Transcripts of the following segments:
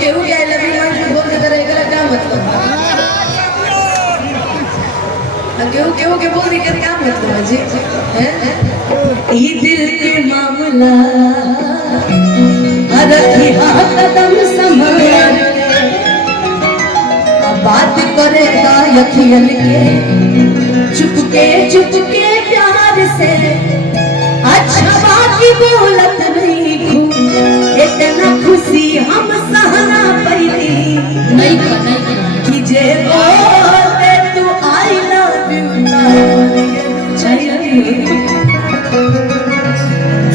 केहू के I love you मन बोल के करे एकरा का मतलब केहू के बोल के क्या मतलब जी हैं ई दिल के मामला रखी कदम संभल बात करेगा यकीन के चुपके प्यार से अच्छा बाकी बोलत नहीं इतना खुशी हम सहना पैदी नहीं कि जे बोले तू आई लव यू चाहिए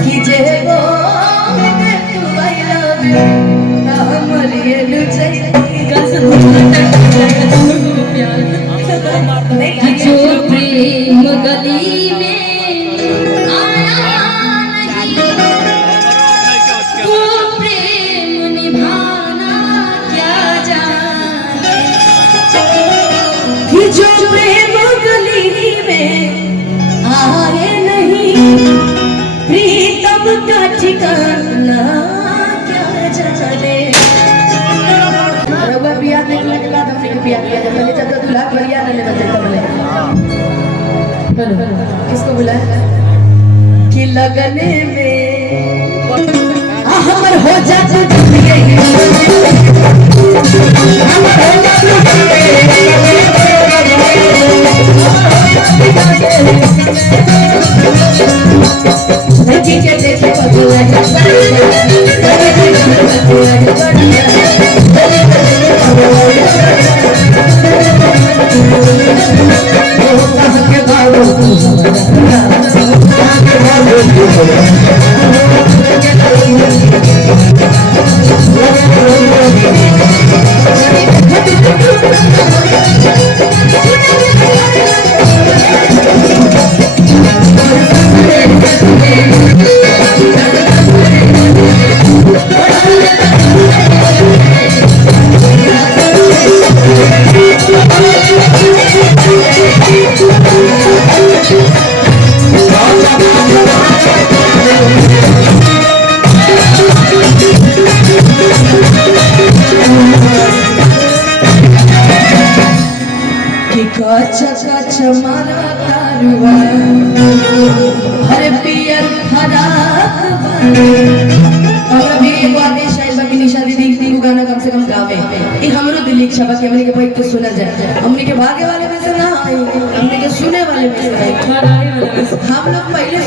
कि जे बोले तू आई लव यू हमरिए लु चाहिए जो प्रेम गली में आया नहीं वो प्रेम निभाना क्या जाने कि जो प्रेम गली में आए नहीं प्रीतम का ठिकाना क्या जाने रउआ बियाह देखला के बाद हमने के बियाह किया जब पहले जब दूल्हा बढ़िया रहने बचे तब बोले किसको बुलाया कि लगने में हमर हो जात लड़की के देखे कच मारा तारुआ हरे पियर फराक और अभी एक आदेश है बाकी निशा दीदी को गाना कम से कम गावे ये हमरो दिल इच्छा बाकी हमने के भाई तो सुना जाए हमने के भागे वाले में से ना हमने के सुने वाले में से हम लोग पहले